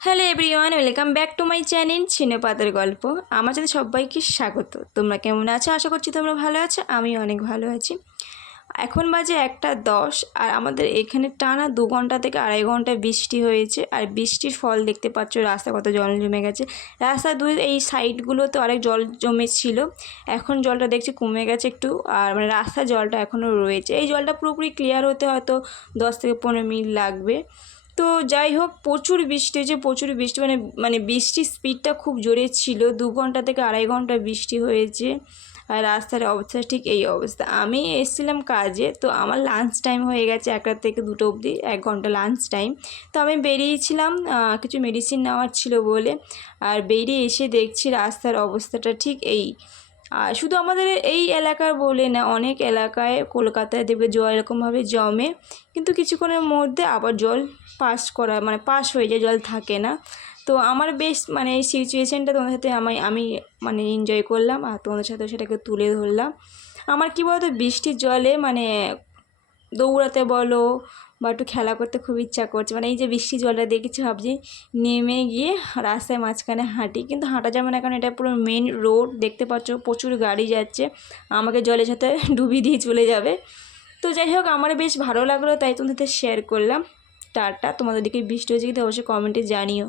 Hello everyone, welcome back to my channel ছিনে পাতার গল্প। আমার সাথে সবাইকে স্বাগত। তোমরা কেমন আছো? আশা করছি তোমরা ভালো আছো। আমি অনেক ভালো আছি। এখন বাজে 1:10 আর আমাদের এখানে টানা 2 ঘন্টা থেকে 2.5 ঘন্টা বৃষ্টি হয়েছে। আর বৃষ্টির ফল দেখতে পাচ্ছ, রাস্তা কত জল জমে গেছে। রাস্তার এই সাইডগুলোতে অনেক জল জমেছিল, এখন জলটা দেখছি কমে গেছে একটু। আর মানে রাস্তার জলটা এখনও রয়েছে। এই জলটা পুরোপুরি ক্লিয়ার হতে হয়তো 10 থেকে 15 মিনিট লাগবে। তো যাই হোক, প্রচুর বৃষ্টি হয়েছে, প্রচুর বৃষ্টি মানে মানে বৃষ্টির স্পিডটা খুব জোরে ছিল। 2 ঘন্টা থেকে 2.5 ঘন্টা বৃষ্টি হয়েছে। আর রাস্তার অবস্থা ঠিক এই অবস্থা। আমি এসেছিলাম কাজে, তো আমার লাঞ্চ টাইম হয়ে গেছে 1টা থেকে 2টো অবধি, 1 ঘন্টা লাঞ্চ টাইম। তো আমি বেরিয়েছিলাম কিছু মেডিসিন নেওয়ার ছিল বলে। আর বেরিয়ে এসে দেখছি রাস্তার অবস্থাটা ঠিক এই। আর শুধু আমাদের এই এলাকার বলে না, অনেক এলাকায় কলকাতায় দেখবে জল এরকমভাবে জমে, কিন্তু কিছুক্ষণের মধ্যে আবার জল পাস হয়ে যায়, জল থাকে না। তো আমার বেশ মানে এই সিচুয়েশানটা তোমাদের সাথে আমি মানে এনজয় করলাম, আর তোমাদের সাথে সেটাকে তুলে ধরলাম। আমার কী বলতো, বৃষ্টির জলে মানে দৌড়াতে বলো বা একটু খেলা করতে খুব ইচ্ছা করছে। মানে এই যে বৃষ্টির জলটা দেখেছি, ভাবছি নেমে গিয়ে রাস্তায় মাঝখানে হাঁটি, কিন্তু হাঁটা যাবে না, কারণ এটা পুরো মেন রোড, দেখতে পাচ্ছ প্রচুর গাড়ি যাচ্ছে, আমাকে জলের সাথে ডুবিয়ে দিয়ে চলে যাবে। তো যাই হোক, আমার বেশ ভালো লাগলো, তাই তোমাদের সাথে শেয়ার করলাম। টাটা। তোমাদের দিকে বৃষ্টি হয়েছে কিন্তু অবশ্যই কমেন্টে জানিও।